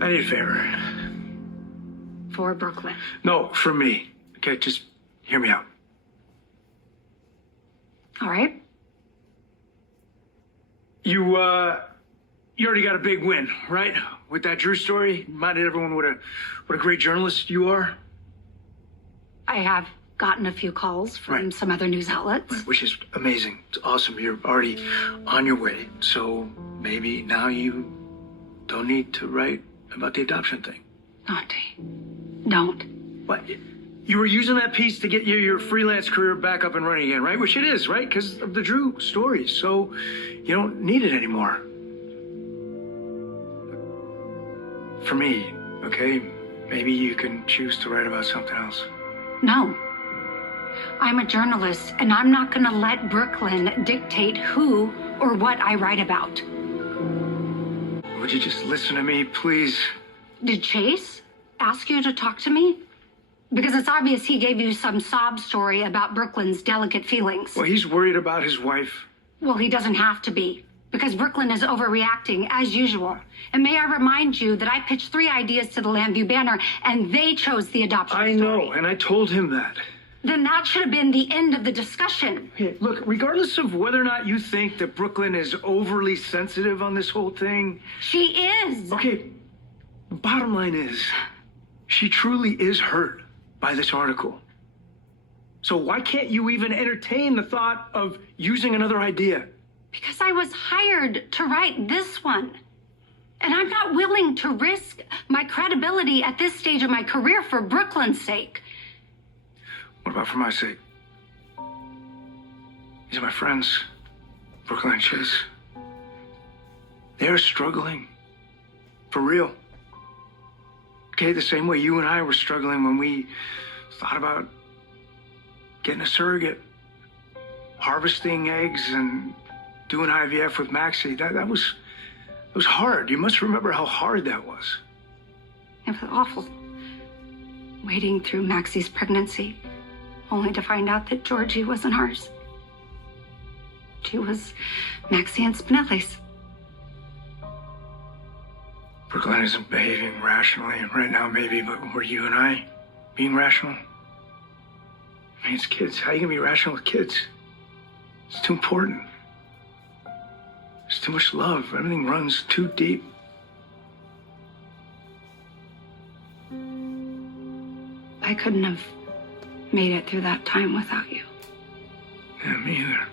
I need a favor. For Brooklyn. No, for me. Okay, just hear me out. All right. You already got a big win, right? With that Drew story, reminded everyone what a great journalist you are. I have gotten a few calls from some other news outlets. Right, which is amazing. It's awesome. You're already on your way. So maybe now you don't need to write about the adoption thing. Dante, don't. What? You were using that piece to get your freelance career back up and running again, right? Which it is, right? Because of the Drew story. So you don't need it anymore. For me, okay? Maybe you can choose to write about something else. No. I'm a journalist, and I'm not going to let Brooklyn dictate who or what I write about. Would you just listen to me, please? Did Chase ask you to talk to me? Because it's obvious he gave you some sob story about Brooklyn's delicate feelings. Well, he's worried about his wife. Well, he doesn't have to be, because Brooklyn is overreacting, as usual. And may I remind you that I pitched 3 ideas to the Lambview Banner, and they chose the adoption story. I know, and I told him that. Then that should have been the end of the discussion. Hey, look, regardless of whether or not you think that Brooklyn is overly sensitive on this whole thing... She is. Okay, the bottom line is, she truly is hurt by this article. So why can't you even entertain the thought of using another idea? Because I was hired to write this one. And I'm not willing to risk my credibility at this stage of my career for Brooklyn's sake. What about for my sake? These are my friends, Brooklyn and Chase. They're struggling. For real. Okay, the same way you and I were struggling when we thought about getting a surrogate, harvesting eggs and doing IVF with Maxie. That was hard. You must remember how hard that was. It was awful. Waiting through Maxie's pregnancy, only to find out that Georgie wasn't ours. She was Maxie and Spinelli's. Brooklyn isn't behaving rationally right now, maybe, but were you and I being rational? I mean, it's kids. How are you gonna be rational with kids? It's too important. There's too much love. Everything runs too deep. I couldn't have made it through that time without you. Yeah, me either.